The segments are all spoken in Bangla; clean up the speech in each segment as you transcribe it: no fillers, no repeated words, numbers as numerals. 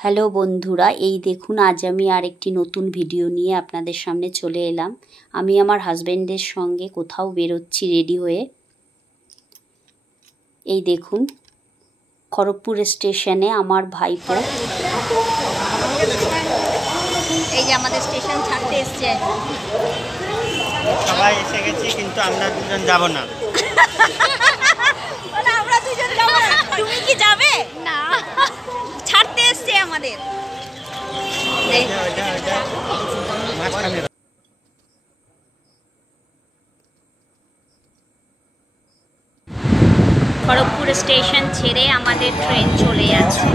হ্যালো বন্ধুরা, এই দেখুন আজ আমি আরেকটি নতুন ভিডিও নিয়ে আপনাদের সামনে চলে এলাম। আমি আমার হাজবেন্ডের সঙ্গে কোথাও বেরোচ্ছি রেডি হয়ে। এই দেখুন খড়গপুর স্টেশনে আমার ভাইপো এই যে আমাদের স্টেশন ছাড়তে এসছে। সবাই এসে গেছে কিন্তু আমরা দুজন যাব না। আমরা দুজন যাব না। তুমি কি যাবে? না, ছাড়তে এসছে আমাদের। খড়গপুর স্টেশন ছেড়ে আমাদের ট্রেন চলে যাচ্ছে।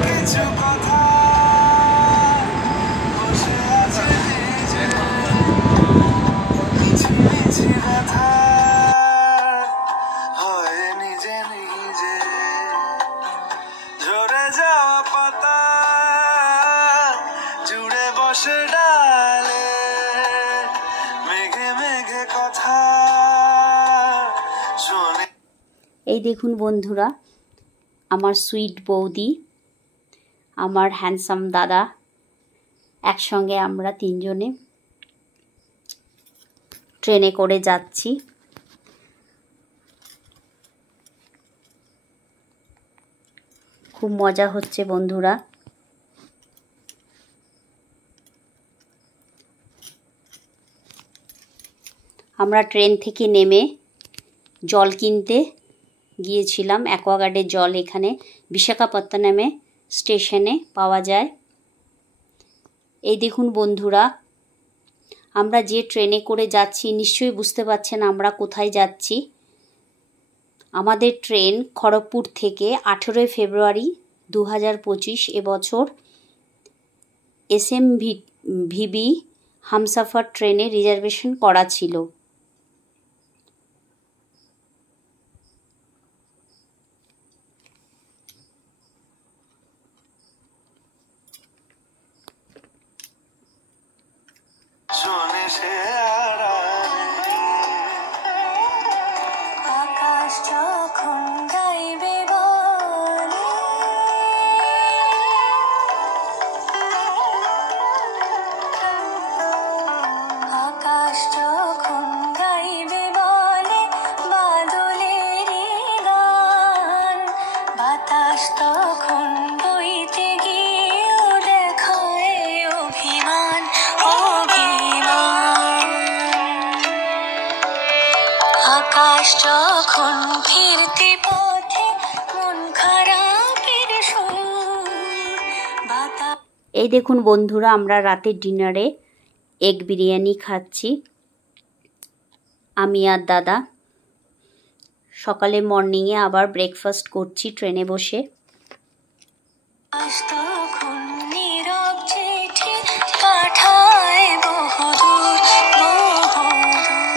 এই দেখুন বন্ধুরা, আমার সুইট বৌদি, আমার হ্যান্ডসাম দাদা, একসঙ্গে আমরা তিনজনে ট্রেনে করে যাচ্ছি। খুব মজা হচ্ছে বন্ধুরা। আমরা ট্রেন থেকে নেমে জল কিনতে গিয়েছিলাম। অ্যাকোয়াগার্ডের জল এখানে বিশাখাপত্তনমে স্টেশনে পাওয়া যায়। এই দেখুন বন্ধুরা, আমরা যে ট্রেনে করে যাচ্ছি নিশ্চয়ই বুঝতে পারছেন আমরা কোথায় যাচ্ছি। আমাদের ট্রেন খড়গপুর থেকে 18 ফেব্রুয়ারি 2025 এবছর SMVB হামসাফার ট্রেনে রিজার্ভেশন করা ছিল। আকাশ যখন ফিরতি পথে মন খারাপের এই দেখুন বন্ধুরা, আমরা রাতের ডিনারে এগ বিরিয়ানি খাচ্ছি আমি আর দাদা। সকালে মর্নিংয়ে আবার ব্রেকফাস্ট করছি ট্রেনে বসে।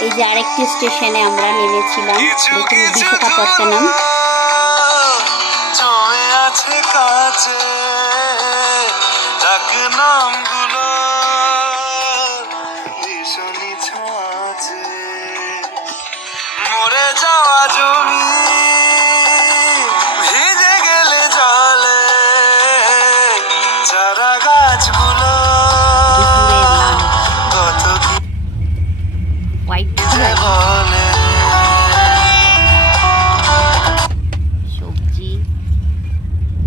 এই যে আরেকটি স্টেশনে আমরা নেমেছিলাম, দেখুন বিশাখাপত্তনম। সবজি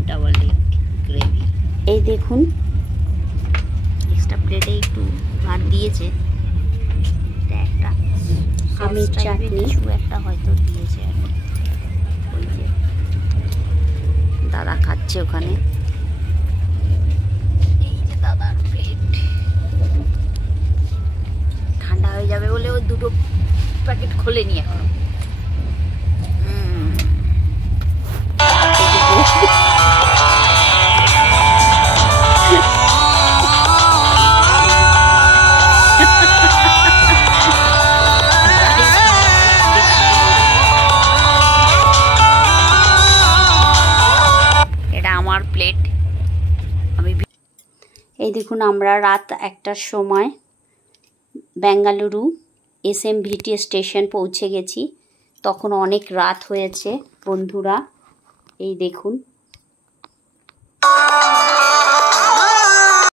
ডাবল এগ গ্রেভি। এই দেখুন এক্সট্রা প্লেটে একটু ভাত দিয়েছে, একটা আমের চাটনি একটা হয়তো দিয়েছে আর কি। ওই যে দাদা খাচ্ছে ওখানে। এই যে দাদার প্লেট ঠান্ডা হয়ে যাবে বলে ওই দুটো প্যাকেট খোলেনি এখন। এটা আমার প্লেট। এই দেখুন আমরা রাত 1টার সময় বেঙ্গালুরু SMVT স্টেশন পৌঁছে গেছি। তখন অনেক রাত হয়েছে বন্ধুরা। এই দেখুন